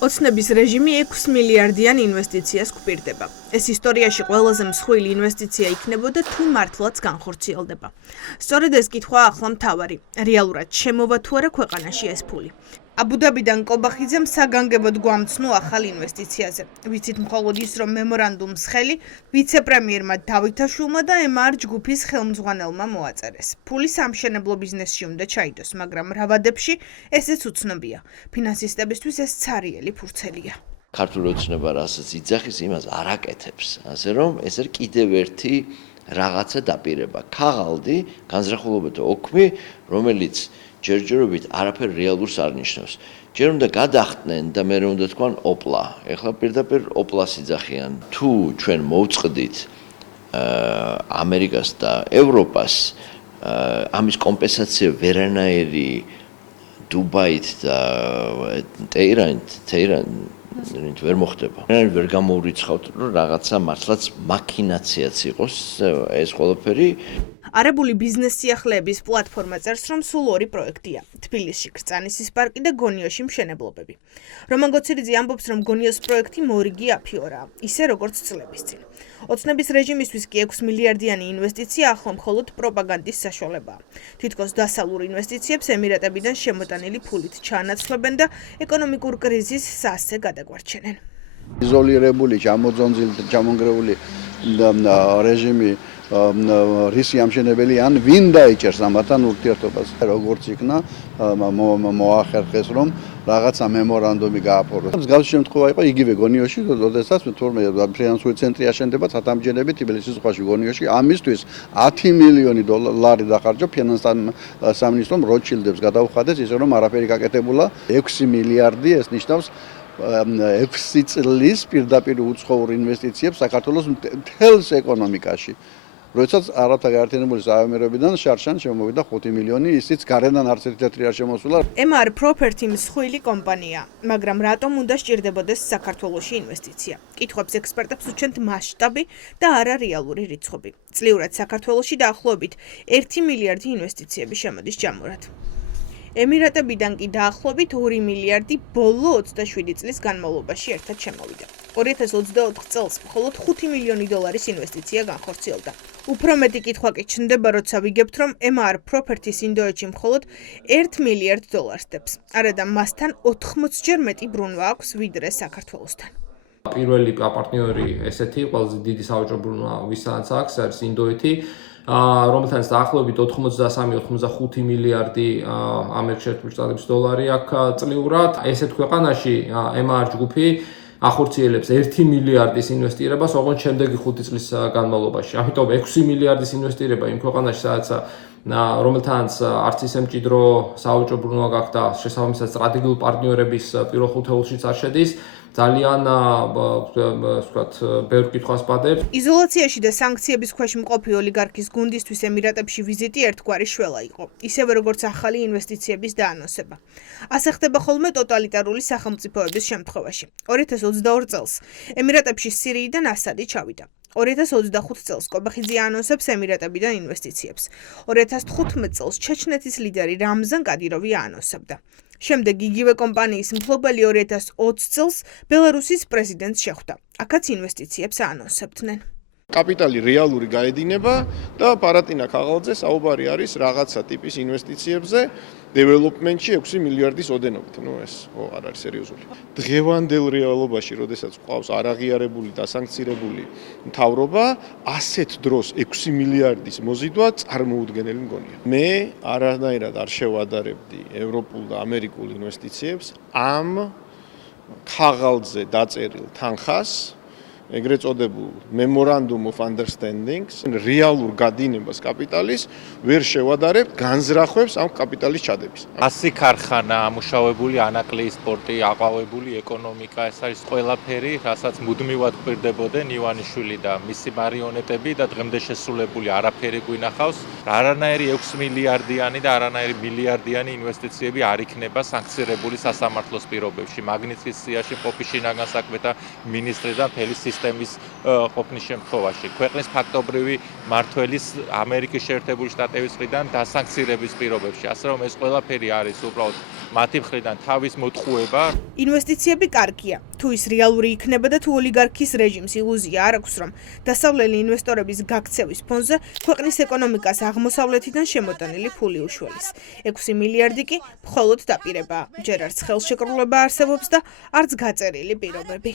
ოცნების რეჟიმი 6 მილიარდიან ინვესტიციას გვპირდება. ეს ისტორიაში ყველაზე მსხვილი ინვესტიცია იქნებოდა თუ მართლაც განხორციელდება. სწორედ ეს კითხვა ახლა მთავარი. რეალურად შემოვა თუ არა ქვეყანაში ეს ფული. აბუდაბიდან კობახიძემ საგანგებოდ გვამცნო ახალ ინვესტიციაზე. ვიცით მხოლოდ ის, რომ მემორანდუმს ხელი ვიცე-პრემიერმა დავითაშვილმა და ემარ ჯგუფის ხელმძღვანელმა მოაწერეს. ფული სამშენებლო ბიზნესში უნდა ჩაიდოს, მაგრამ რა ვადებში ესეც უცნობია. ფინანსისტებისთვის ეს ცარიელი ფურცელია. ქართული ოცნება რასაც იძახის, იმას არ აკეთებს. ასე რომ ეს არის კიდევ ერთი რაღაცა დაპირება. ქაღალდი, განზრახულობათა ოქმი, რომელიც ჯერჯერობით არაფერ რეალურს არ ნიშნავს. ჯერ უნდა გადახტნენ და მე უნდა თქვან ოპლა. ეხლა პირდაპირ ოპლას იძახიან. თუ ჩვენ მოვწყდით ამერიკას და ევროპას ამის კომპენსაცია ვერანაირი დუბაით და ტეირანით ვერ მოხდება. ვერ გამოურიცხავთ, რომ რაღაცა მართლაც მაქინაციაც იყოს ეს ყველაფერი. არაბული ბიზნეს სიახლეების პლატფორმა წერს, რომ სულ ორი პროექტია. თბილისში კრწანისის პარკი და გონიოში მშენებლობები. რომან გოცირიძე ამბობს, რომ გონიოს პროექტი მორიგი აფიორაა, ისე როგორც წლების წინ. ოცნების რეჟიმისთვის კი 6 მილიარდიანი ინვესტიცია ახლა მხოლოდ პროპაგანდის საშუალებაა. თითქოს დასალურ ინვესტიციებს ემირატებიდან შემოტანილი ფულით ჩაანაცვლებენ და ეკონომიკურ კრიზისს სასცე გადაგვარჩენენ. იზოლირებული, ჩამონგრეული რეჟიმი რისი ამშენებელი ან ვინ დაიჭერს ამათთან ურთიერთობას. როგორც იქნა მოახერხეს, რომ რაღაცა მემორანდუმი გააფორმოს. მსგავსი შემთხვევა იყო იგივე გონიოში, როდესაც თურმე ფინანსური ცენტრი აშენდება ცათამბჯენები თბილისის ზღვაში გონიოში. ამისთვის 10 მილიონი დოლარი დახარჯა ფინანსის სამინისტრომ როჩილდებს გადაუხადეს, ისე რომ არაფერი გაკეთებულა. 6 მილიარდი ეს ნიშნავს 6 წლის პირდაპირ უცხოურ ინვესტიციებს საქართველოს მთელს ეკონომიკაში. როდესაც არაბთა გაერთიანებული საამიროებიდან შარშან შემოვიდა 5 მილიონი, ისიც გარედან არც ერთი თეთრი არ შემოსულა. ემარ პროპერტი მსხვილი კომპანია, მაგრამ რატომ უნდა სჭირდებოდეს საქართველოში ინვესტიცია? კითხვებს ექსპერტებს უჩენთ მასშტაბი და არა რეალური რიცხვები. წლიურად საქართველოში დაახლოებით 1 მილიარდი ინვესტიციები შემოდის ჯამურად. ემირატებიდან კი დაახლოებით 2 მილიარდი ბოლო 27 წლის განმავლობაში ერთად შემოვიდა. 2024 წელს მხოლოდ 5 მილიონი დოლარის ინვესტიცია განხორციელდა. უფრო მეტი კითხვა კი ჩნდება, როცა ვიგებთ, რომ ემარ პროპერტის ინდოეთში მხოლოდ 1 მილიარდ დოლარს დებს. არადა მასთან 80-ჯერ მეტი ბრუნვა აქვს ვიდრე საქართველოსთან. პირველი პარტნიორი ესეთი ყველაზე დიდი საავადმყოფო ბრუნვა ვისაც აქვს არის ინდოეთი. რომელთანაც დაახლოებით 83-85 მილიარდი ამერიკაშ დოლარი აქვს წლიურად. ესეთ ქვეყანაში ემარ ჯგუფი ახორციელებს 1 მილიარდის ინვესტირებას ოღონდ შემდეგი 5 წლის განმავლობაში. ამიტომ 6 მილიარდის ინვესტირება იმ ქვეყანაში, სადაც რომელთანაც არც ისე მჭიდრო საავადმყოფო ბრუნვა გაქვს და შესაბამისად სტრატეგიულ პარტნიორების პირველ ხუთეულშიც არ შედის. ძალიან ბევრ კითხვას პადებს. იზოლაციაში და სანქციების ქვეშ მყოფი ოლიგარქის გუნდისთვის ემირატებში ვიზიტი ერთგვარი შველა იყო, ისევე როგორც ახალი ინვესტიციების დაანონსება. ასე ხდება ხოლმე ტოტალიტარული სახელმწიფოების შემთხვევაში. 2022 წელს ემირატებში სირიიდან ასადი ჩავიდა. 2025 წელს კობახიძე ანონსებს ემირატებიდან ინვესტიციებს. 2015 წელს ჩეჩნეთის ლიდერი რამზან კადიროვი ანონსებდა. შემდეგ იგივე კომპანიის მფლობელი 2020 წელს ბელარუსის პრეზიდენტს შეხვდა. აქაც ინვესტიციებს აანონსებდნენ. კაპიტალი რეალური გაედინება და პარატინა ქაღალდზე საუბარი არის რაღაცა ტიპის ინვესტიციებზე დეველოპმენტში 6 მილიარდის ოდენობით. ეს არ არის სერიოზული. დღევანდელ რეალობაში, როდესაც ყავს არაღიარებული და სანქცირებული მთავრობა, ასეთ დროს 6 მილიარდის მოზიდვა წარმოუდგენელი მგონია. მე არანაირად არ შევადარებდი ევროპულ და ამერიკულ ინვესტიციებს ამ ქაღალდზე დაწერილ თანხას, ეგრეთ წოდებულ Memorandum of Understandings, რეალურ გადინებას კაპიტალის ვერ შევადარებთ განზრახვებს ამ კაპიტალის ჩადების. 100 ქარხანა, ამუშავებული ანაკლიის პორტი, აყვავებული ეკონომიკა, ეს არის ყველაფერი, რასაც მუდმივად გვპირდებოდნენ ივანიშვილი და მისი მარიონეტები და დღემდე შესრულებული არაფერი გვინახავს. არანაირი 6 მილიარდიანი და არანაირი მილიარდიანი ინვესტიციები არ იქნება სანქცირებული სასამართლოს პირობებში. მაგნიცკის სიაში ყოფი შინაგან საქმეთა მინისტრი და მთელი სისტემის ყოფნის შემთხვევაში. ქვეყნის ფაქტობრივი მმართველის ამერიკის შეერთებული შტატების მხრიდან დასანქცირების პირობებში. ასე რომ ეს ყველაფერი არის უბრალოდ მათი მხრიდან თავის მოტყუება. ინვესტიციები კარგია. თუ ის რეალური იქნება და თუ ოლიგარქის რეჟიმს ილუზია არ აქვს, რომ დასავლელი ინვესტორების გაქცევის ფონზე ქვეყნის ეკონომიკას აღმოსავლეთიდან შემოტანილი ფული უშველის. 6 მილიარდი კი მხოლოდ დაპირებაა. ჯერ არც ხელშეკრულება არსებობს და არც გაწერილი პირობები.